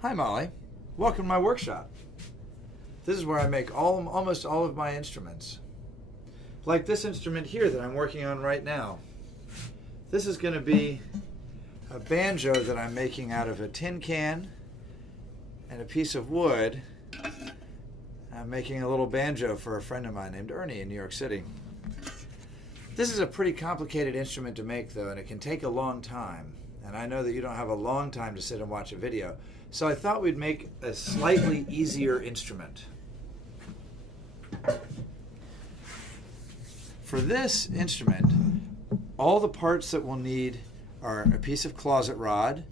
Hi Molly, welcome to my workshop. This is where I make almost all of my instruments. Like this instrument here that I'm working on right now. This is going to be a banjo that I'm making out of a tin can and a piece of wood. I'm making a little banjo for a friend of mine named Ernie in New York City. This is a pretty complicated instrument to make though, and it can take a long time. And I know that you don't have a long time to sit and watch a video. So I thought we'd make a slightly easier instrument. For this instrument, all the parts that we'll need are a piece of closet rod,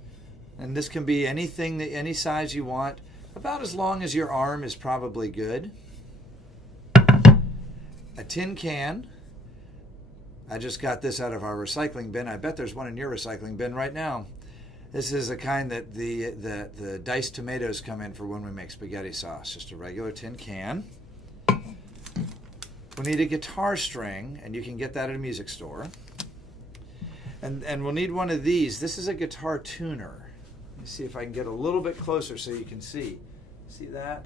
and this can be anything, any size you want, about as long as your arm is probably good. A tin can. I just got this out of our recycling bin. I bet there's one in your recycling bin right now. This is the kind that the diced tomatoes come in for when we make spaghetti sauce. Just a regular tin can. We'll need a guitar string, and you can get that at a music store. And we'll need one of these. This is a guitar tuner. Let me see if I can get a little bit closer so you can see. See that?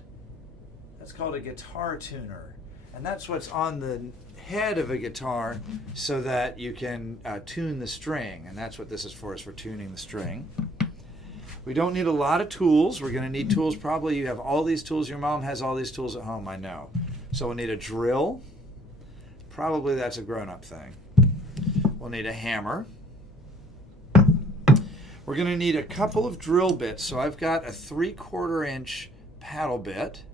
That's called a guitar tuner. And that's what's on the head of a guitar so that you can tune the string. And that's what this is for tuning the string. We don't need a lot of tools. We're going to need tools. Probably you have all these tools. Your mom has all these tools at home, I know. So we'll need a drill. Probably that's a grown-up thing. We'll need a hammer. We're going to need a couple of drill bits. So I've got a 3/4 inch paddle bit.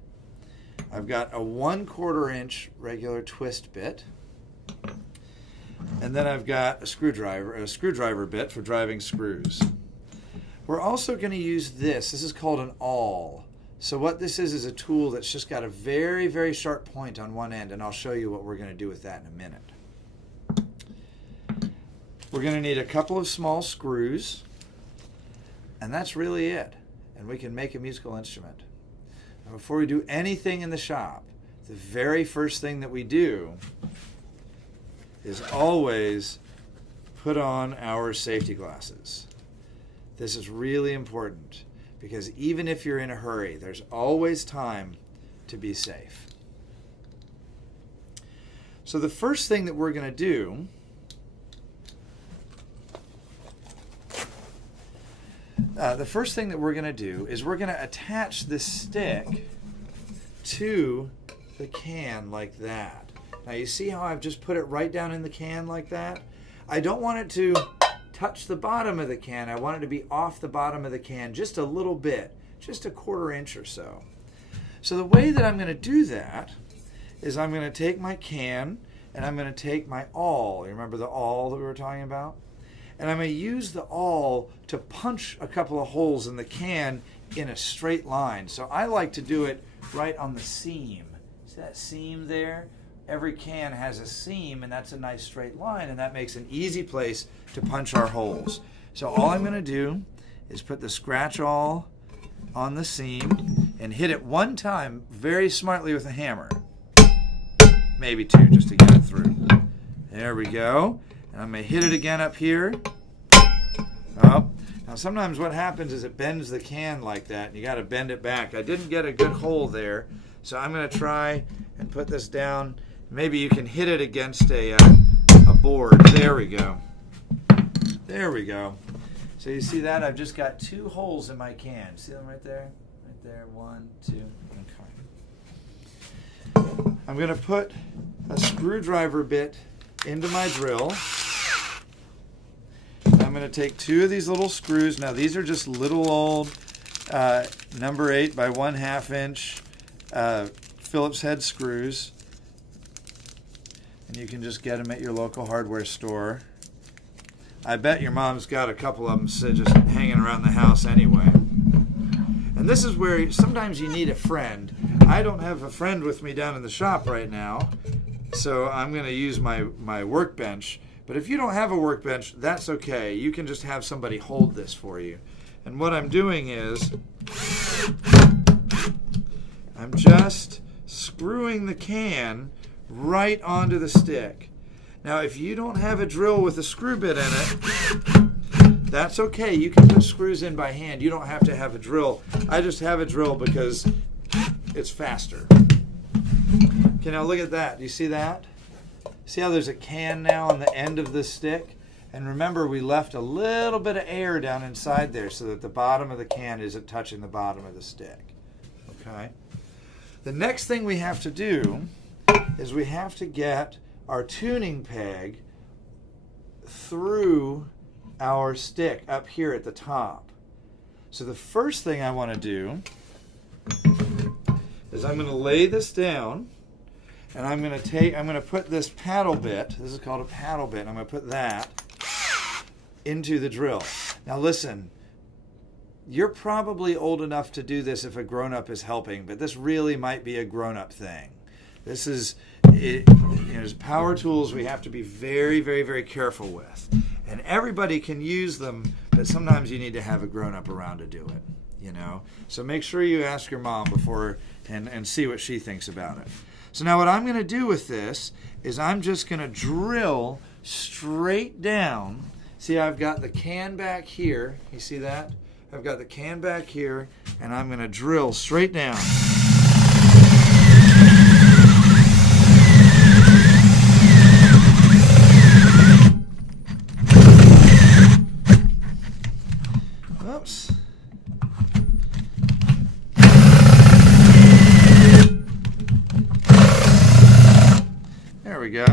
I've got a 1/4 inch regular twist bit. And then I've got a screwdriver bit for driving screws. We're also going to use this. This is called an awl. So what this is a tool that's just got a very, very sharp point on one end, and I'll show you what we're going to do with that in a minute. We're going to need a couple of small screws, and that's really it. And we can make a musical instrument. Now, before we do anything in the shop, the very first thing that we do is always put on our safety glasses. This is really important because even if you're in a hurry, there's always time to be safe. So the first thing that we're going to do is we're going to attach this stick to the can like that. Now you see how I've just put it right down in the can like that? I don't want it to touch the bottom of the can. I want it to be off the bottom of the can just a little bit, just a 1/4 inch or so. So the way that I'm going to do that is I'm going to take my can and I'm going to take my awl. You remember the awl that we were talking about? And I'm going to use the awl to punch a couple of holes in the can in a straight line. So I like to do it right on the seam. See that seam there? Every can has a seam, and that's a nice straight line, and that makes an easy place to punch our holes. So all I'm going to do is put the scratch awl on the seam and hit it one time very smartly with a hammer. Maybe two, just to get it through. There we go. And I'm going to hit it again up here. Oh, now sometimes what happens is it bends the can like that, and you got to bend it back. I didn't get a good hole there, so I'm going to try and put this down. Maybe you can hit it against a board. There we go. There we go. So you see that? I've just got 2 holes in my can. See them right there? Right there. 1, 2. Okay. I'm going to put a screwdriver bit into my drill. I'm going to take 2 of these little screws. Now these are just little old number 8 by 1/2 inch Phillips head screws. And you can just get them at your local hardware store. I bet your mom's got a couple of them just hanging around the house anyway. And this is where sometimes you need a friend. I don't have a friend with me down in the shop right now, so I'm going to use my workbench. But if you don't have a workbench, that's okay. You can just have somebody hold this for you. And what I'm doing is I'm just screwing the can right onto the stick. Now, if you don't have a drill with a screw bit in it, That's okay. You can put screws in by hand. You don't have to have a drill. I just have a drill because it's faster. Okay, now look at that. Do you see that? See how there's a can now on the end of the stick? And remember, we left a little bit of air down inside there so that the bottom of the can isn't touching the bottom of the stick. Okay? The next thing we have to do is we have to get our tuning peg through our stick up here at the top. So the first thing I want to do is I'm going to lay this down, and I'm going to put this paddle bit, this is called a paddle bit, and I'm going to put that into the drill. Now listen, you're probably old enough to do this if a grown-up is helping, but this really might be a grown-up thing. This is, as power tools, we have to be very, very, very careful with. And everybody can use them, but sometimes you need to have a grown-up around to do it, you know? So make sure you ask your mom before and see what she thinks about it. So now what I'm going to do with this is I'm just going to drill straight down. See, I've got the can back here. You see that? I've got the can back here, and I'm going to drill straight down. Oops. There we go.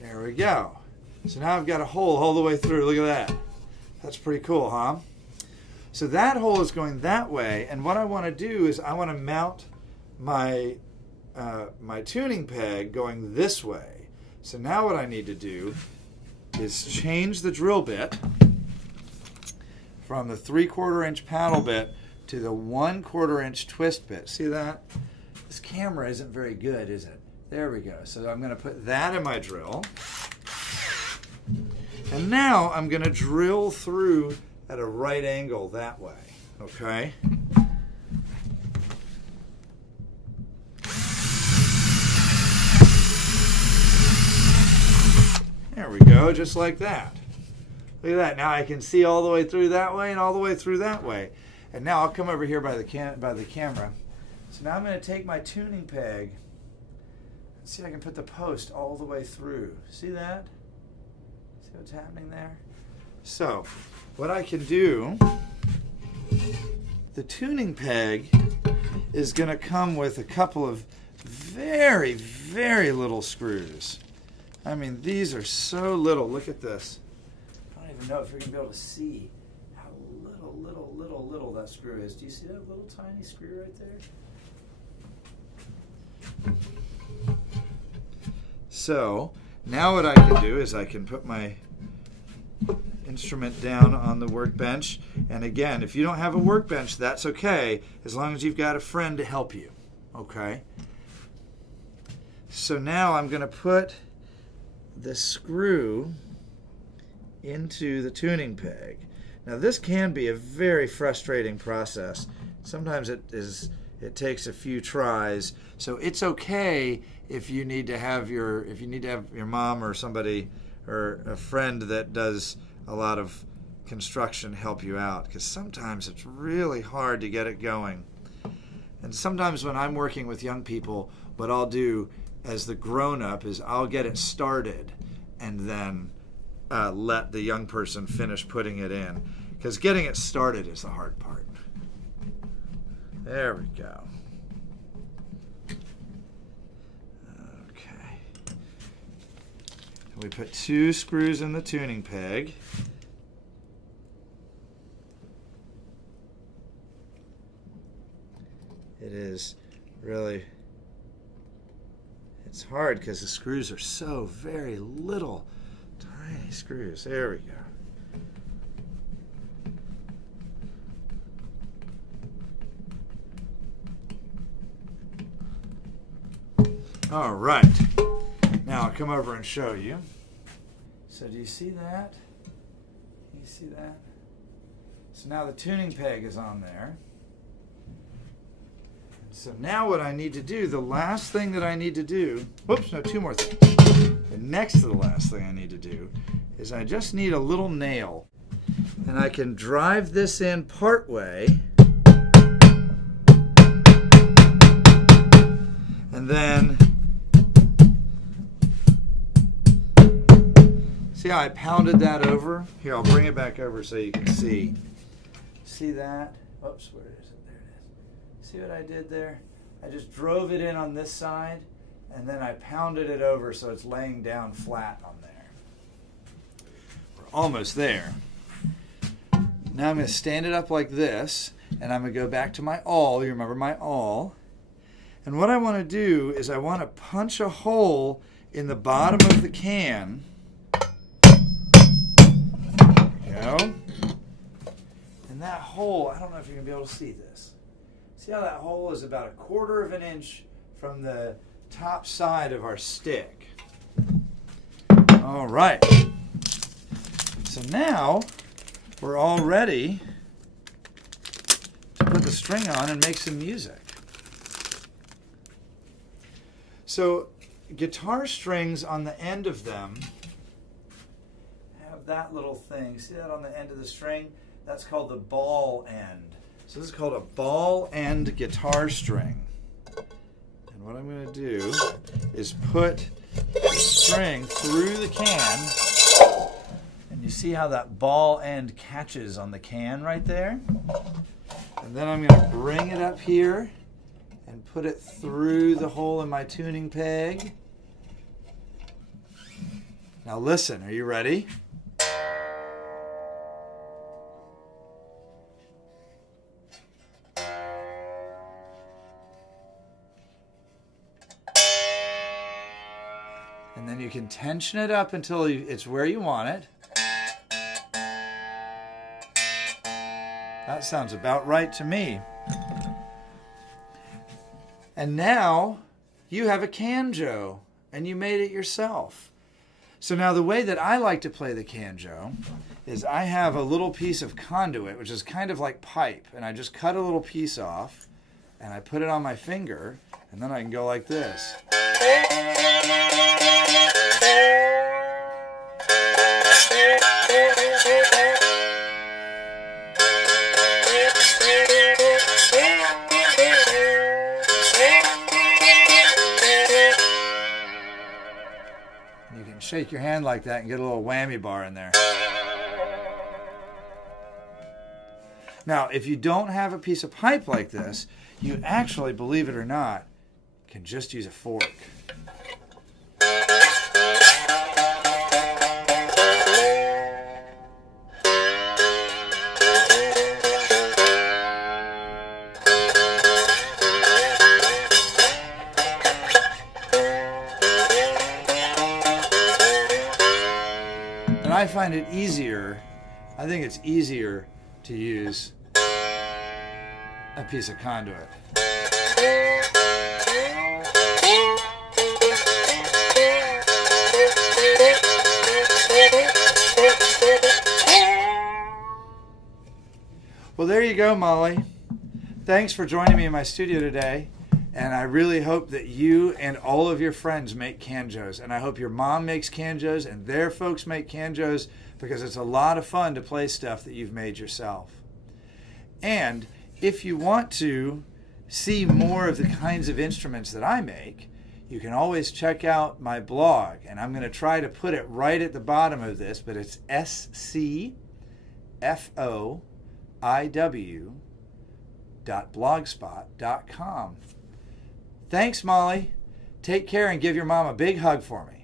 There we go. So now I've got a hole all the way through. Look at that. That's pretty cool, huh? So that hole is going that way, and what I want to do is I want to mount my my tuning peg going this way. So now what I need to do is change the drill bit from the 3/4 inch paddle bit to the 1/4 inch twist bit. See that? This camera isn't very good, is it? There we go. So I'm going to put that in my drill. And now I'm going to drill through at a right angle that way. Okay? There we go, just like that. Look at that. Now I can see all the way through that way and all the way through that way. And now I'll come over here by the camera. So now I'm going to take my tuning peg and see if I can put the post all the way through. See that? See what's happening there? So what I can do, the tuning peg is going to come with a couple of very, very little screws. I mean, these are so little. Look at this. I don't even know if you're going to be able to see how little that screw is. Do you see that little tiny screw right there? So now what I can do is I can put my instrument down on the workbench. And again, if you don't have a workbench, that's okay, as long as you've got a friend to help you. Okay? So now I'm going to put the screw into the tuning peg. Now this can be a very frustrating process. Sometimes it takes a few tries. So it's okay if you need to have your mom or somebody or a friend that does a lot of construction help you out, because sometimes it's really hard to get it going. And sometimes when I'm working with young people, what I'll do as the grown-up is I'll get it started and then let the young person finish putting it in, because getting it started is the hard part. There we go. Okay. We put 2 screws in the tuning peg. It is really, it's hard because the screws are so very little, tiny screws. There we go. All right. Now I'll come over and show you. So do you see that? Can you see that? So now the tuning peg is on there. So now what I need to do, the last thing that I need to do, whoops, no, 2 more things. The next to the last thing I need to do is I just need a little nail. And I can drive this in part way. And then, see how I pounded that over? Here, I'll bring it back over so you can see. See that? Oops, where is it? There it is. See what I did there? I just drove it in on this side, and then I pounded it over so it's laying down flat on there. We're almost there. Now I'm going to stand it up like this, and I'm going to go back to my awl. You remember my awl. And what I want to do is I want to punch a hole in the bottom of the can. There you go. And that hole, I don't know if you're going to be able to see this. See how that hole is about 1/4 of an inch from the top side of our stick. All right. So now we're all ready to put the string on and make some music. So guitar strings on the end of them have that little thing. See that on the end of the string? That's called the ball end. So this is called a ball end guitar string. And what I'm going to do is put the string through the can. And you see how that ball end catches on the can right there? And then I'm going to bring it up here and put it through the hole in my tuning peg. Now listen, are you ready? And then you can tension it up until it's where you want it. That sounds about right to me. And now you have a Canjo, and you made it yourself. So now the way that I like to play the Canjo is I have a little piece of conduit, which is kind of like pipe, and I just cut a little piece off, and I put it on my finger, and then I can go like this. You can shake your hand like that and get a little whammy bar in there. Now, if you don't have a piece of pipe like this, you actually, believe it or not, can just use a fork. And I find it easier, I think it's easier to use a piece of conduit. Well, there you go, Molly. Thanks for joining me in my studio today. And I really hope that you and all of your friends make Canjos. And I hope your mom makes Canjos and their folks make Canjos, because it's a lot of fun to play stuff that you've made yourself. And if you want to see more of the kinds of instruments that I make, you can always check out my blog. And I'm going to try to put it right at the bottom of this, but it's scfoiw.blogspot.com. Thanks, Molly. Take care and give your mom a big hug for me.